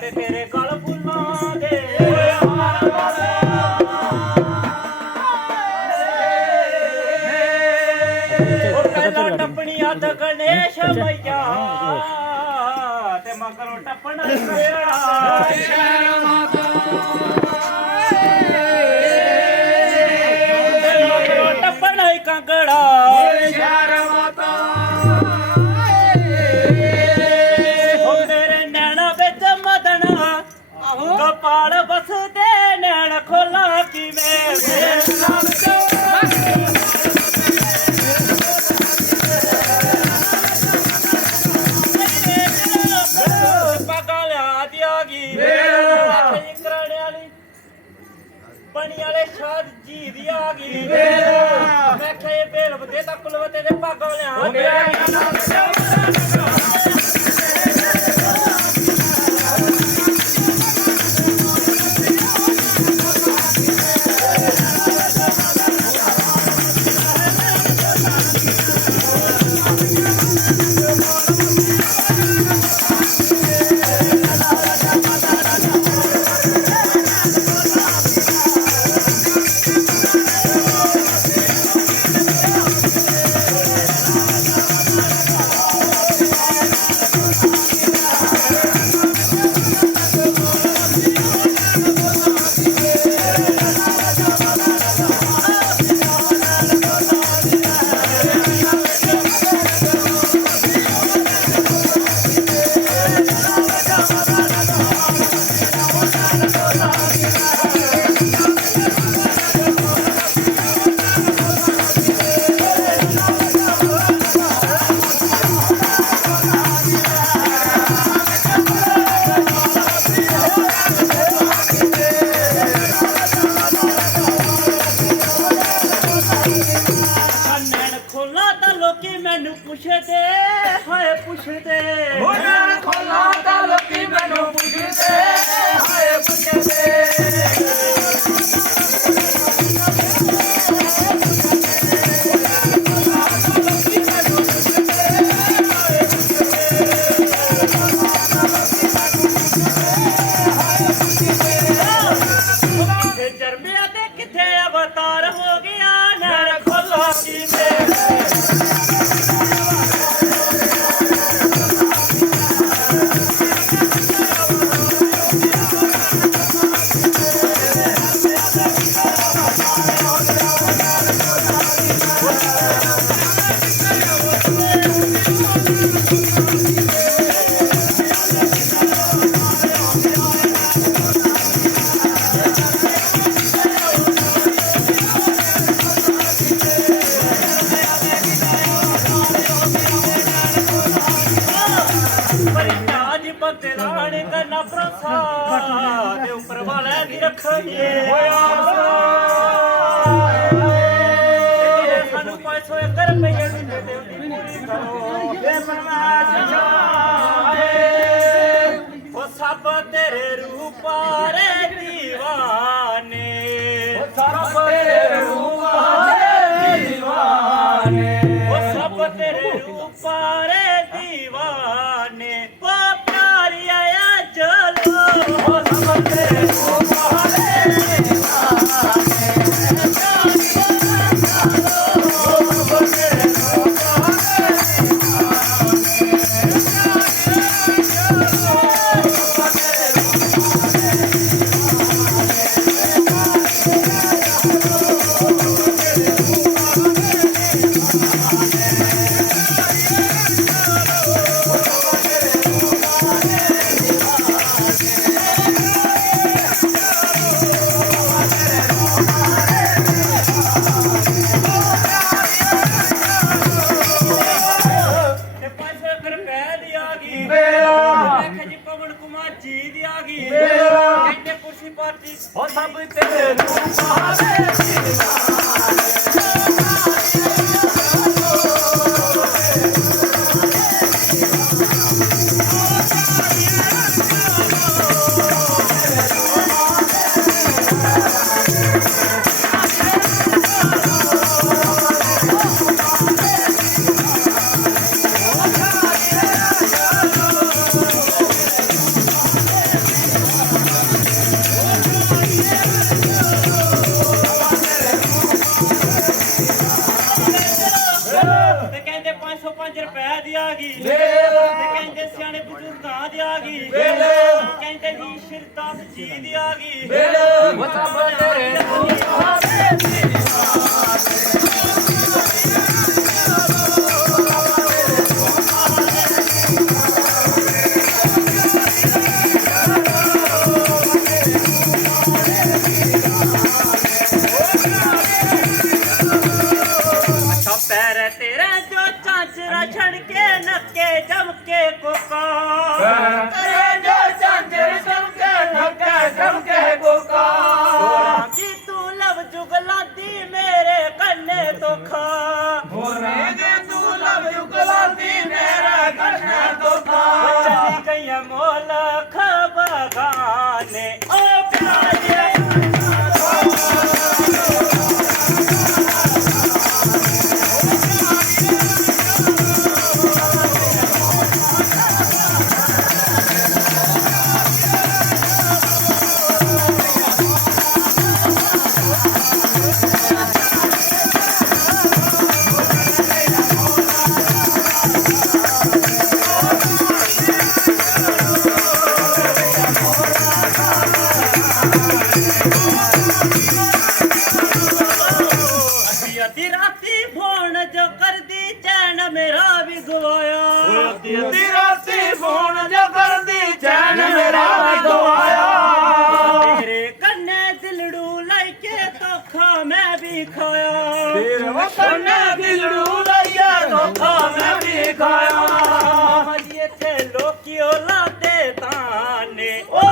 ਤੇ ਤੇਰੇ ਗਲ ਫੁੱਲਾਂ ਦੇ ਉਹ ਪਹਿਲਾਂ ਟੱਪਣੀਆਂ ਤੇ ਗਣੇਸ਼ ਮਈਆ ਤੇ ਮਗਰੋਂ ਟੱਪਣਾ ਕਿਹੜਾ ਸ਼ਹਿਰ ਮਾਤਾ ਮਗਰੋਂ ਟੱਪਣਾ ਕੰਗੜਾ ਸ਼ਹਿਰ ਮਾਤਾ ਉਹ ਮੇਰੇ ਨੈਣਾ ਵਿੱਚ ਮਦਨਾ ਕਪਾਲ ਬਸਦੇ ਨੈਣ ਖੋਲਾ ਕਿਵੇਂ ਬਣੀ ਵਾਲੇ ਸ਼ਾਦ ਜੀ ਦੀ ਆ ਗਈ ਮੈਂ ਕਿਹਾ ਬੇਲ ਬਦੇ ਤਾਂ ਕੁਲਵਤੇ ਦੇ ਭਾਗਾਂ ਲਿਆ ਮੈਨੂੰ ਪੁੱਛਦੇ ਹਾਏ ਪੁੱਛਦੇ ਉਹਨਾਂ ਖੋਲਾ ਤਾਂ ਲੋਕੀ ਮੈਨੂੰ ਪੁੱਛਦੇ ਹਾਏ ਪੁੱਛਦੇ ਜਰਮਿਆਂ ਤੇ ਕਿੱਥੇ ਅਵਤਾਰ ਹੋ ਗਿਆ ਨੈਣ ਖੋਲਾ ਕਿਵੇਂ ਬੰਦੇ ਰਾਣੇ ਕਰਨਾ ਪ੍ਰਸਾਦ ਦੇ ਉੱਪਰ ਵਾਲੇ ਦੀ ਰੱਖੀਏ ਹੋਇਆ ਸਾਨੂੰ 500 ਏਕੜ ਰੁਪਏ ਦਿੰਦੇ ਤੇ ਉਹਦੀ ਪੂਰੀ ਕਰੋ ਇਹ ਫਰਮਾਇਸ਼ ਉਹ ਸਭ ਤੇਰੇ ਰੂਪਾਰੇ ਦੀਵਾਨੇ ਉਹ ਸਭ ਤੇਰੇ ਰੂਪਾਰੇ ਦੀਵਾਨੇ ਉਹ ਸਭ ਤੇਰੇ ਰੂਪਾਰੇ ਦੀਵਾਨੇ ਉਹ ਸਭ ਤੇਰੇ ਰੂਪਾਰੇ ਗਈ ਵੇਲੇ ਕਹਿੰਦੇ ਜੀ ਸ਼ਿਰਦਾਸ ਜੀ ਦੀ ਆ ਗਈ ਵੇਲੇ ਮਤਲਬ ਤੇਰੇ ਪੈਰ ਤੇਰੇ ਜੋ ਚਾਂਚਰਾ ਛੜ ਕੇ ਨੱਕੇ ਜਮ ਕੇ ਕੋਕਾ ਤੇਰੇ ਜੋ ਚਾਂਚਰ ਚਮਕੇ ਨੱਕੇ ਚਮਕੇ ਗੋਕਾ ਜੀ ਤੂੰ ਲਵ ਜੁਗਲਾਂਦੀ ਮੇਰੇ ਕੰਨੇ ਤੋਖਾ ਹੋਰੇ ਜੇ ਤੂੰ ਲਵ ਜੁਗਲਾਂਦੀ ਮੇਰੇ ਕੰਨੇ ਤੋਖਾ ਚੱਲੀ ਗਈ ਮੋਲ ਖਬਗਾਨੇ ਓ ਪਿਆਰੇ ਅੱਧੀ ਰਾਤੀ ਫੋਨ ਜੋ ਕਰਦੀ ਚੈਨ ਮੇਰਾ ਵੀ ਗਵਾਇਆ ਅੱਧੀ ਰਾਤੀ ਫੋਨ ਜੋ ਕਰਦੀ ਚੈਨ ਮੇਰਾ ਗਵਾਇਆ ਤੇਰੇ ਕੰਨੇ ਦਿਲੜੂ ਲੈ ਕੇ ਧੋਖਾ ਮੈਂ ਵੀ ਖਾਇਆ ਤੇਰੇ ਵਤਨ ਦਿਲੜੂ ਲਈਆ ਧੋਖਾ ਮੈਂ ਵੀ ਖਾਇਆ ਜੀ ਇੱਥੇ ਲੋਕੀ ਲਾਦੇ ਤਾਨੇ ਓ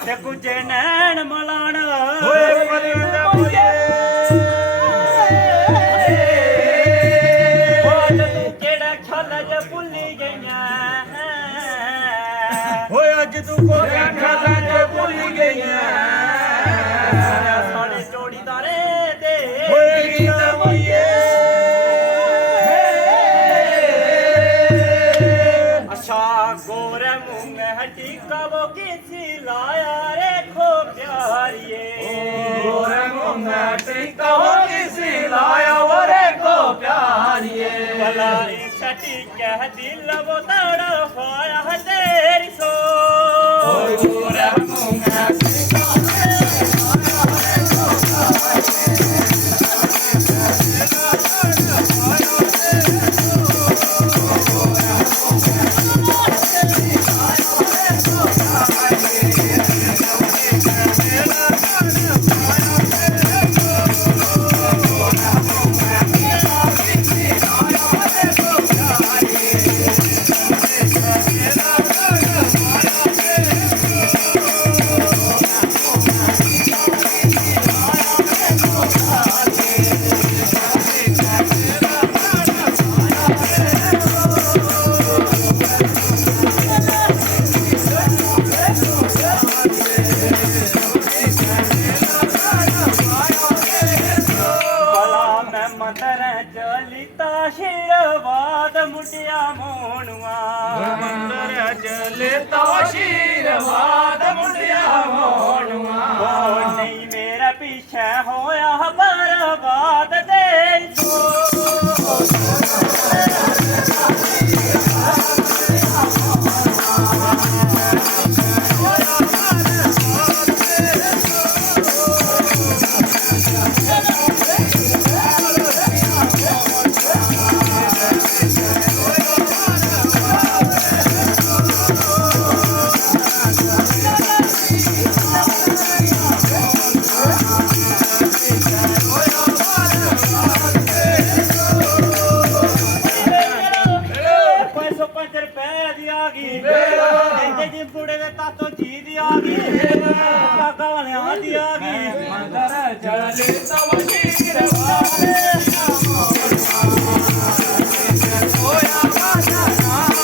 ਤੇ ਗੁੱਜੇ ਨੈਣ ਮਲਾਣ ਹੋਏ ਪਰਿੰਦ ਮੁਝੇ ਬੋਲ ਤੂੰ ਕਿਹੜਾ ਛਲ ਜ ਭੁੱਲੀ ਗਈਆਂ ਹੋਏ ਅੱਜ ਤੂੰ ਕੋਰੇ ਖਾਦਾ ਜੇ ਭੁੱਲ ਗਈਆਂ ਸਾਡੇ ਜੋੜੀਦਾਰੇ ਦੇ ਹੋਏ ਗੀਤ ਮੁਝੇ ਅੱਛਾ ਗੋਰੇ ਮੂੰਹ में हटीका वो किसी लाया रे खो प्यारिए गोरे मुंगा टिका हो किसी लाया वरे को प्यारिए भलाई छटी कह दिल वो तड़फाया है तेरी सो गोरे मुंगा टिका ਆਸ਼ੀਰਵਾਦ ਮੁੰਡਿਆ ਮੋਣੂਆ ਮੰਦਰ ਚ ਲੈਤਾ ਆਸ਼ੀਰਵਾਦ ਮੁੰਡਿਆ ਮੋਣੂਆ ਉਹ ਨਹੀਂ ਮੇਰਾ ਪਿੱਛੇ ਹੋਇਆ ਬਰਬਾਦ ਦੇ ਗਈ ਕਹਿੰਦੇ ਜੀ ਬੁੜੇ ਦੇ ਤਾਤੋਂ ਜੀ ਦੀ ਆ ਗਈ ਕਾਕਾ ਵਾਲਿਆਂ ਦੀ ਆ ਗਈ ਮੰਦਰ ਚਲੇ ਤਵ ਸ਼ੀਰ ਵਾਲੇ ਹੋਇਆ ਬਾਜਾ ਨਾਮ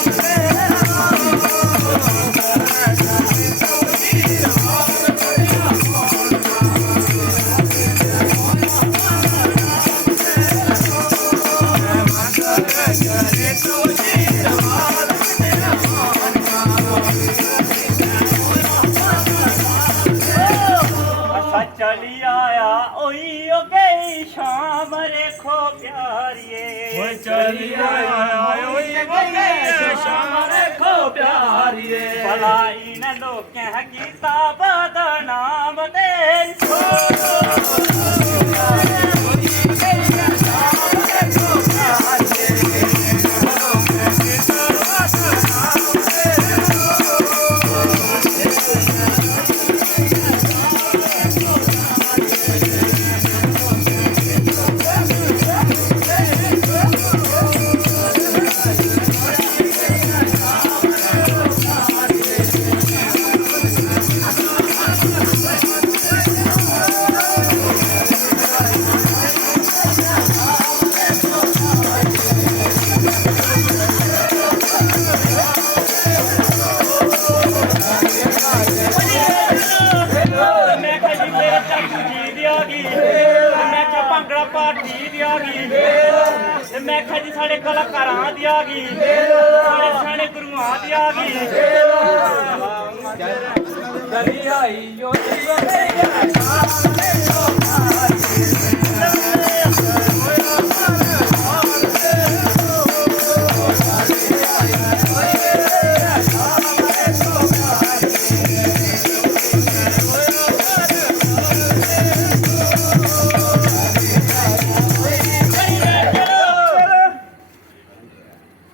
ਚਲੀ ਆਇਆ ਓਈ ਓ ਗਈ ਸ਼ਾਮ ਰੇਖੋ ਪਿਆਰੀਏ ਚਲੀ ਆਇਆ ਓਏ ਗਏ ਸ਼ਾਮ ਰੇਖੋ ਪਿਆਰੀਏ ਭਲਾਈ ਨੇ ਲੋਕਾਂ ਕੀਤਾ ਬਦਨਾਮ ਤੇਰੀ ਪਾਰਟੀ ਦੀ ਆ ਗਈ ਤੇ ਮੈਂ ਕਿਹਾ ਜੀ ਸਾਡੇ ਕਲਾਕਾਰਾਂ ਦੀ ਆ ਗਈ ਸਾਡੇ ਸਿਆਣੇ ਗੁਰੂਆਂ ਦੀ ਆ ਗਈ ਚਲੀ ਆਈ ਜੋ ਜੀਵਨ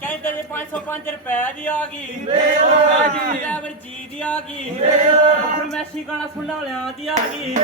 ਕਹਿੰਦੇ ਜੀ 505 ਰੁਪਏ ਦੀ ਆ ਗਈ ਡਰਾਈਵਰ ਜੀ ਦੀ ਆ ਗਈ ਫਰਮੈਸ਼ੀ ਗਾਣਾ ਸੁਣਨ ਵਾਲਿਆਂ ਦੀ ਆ ਗਈ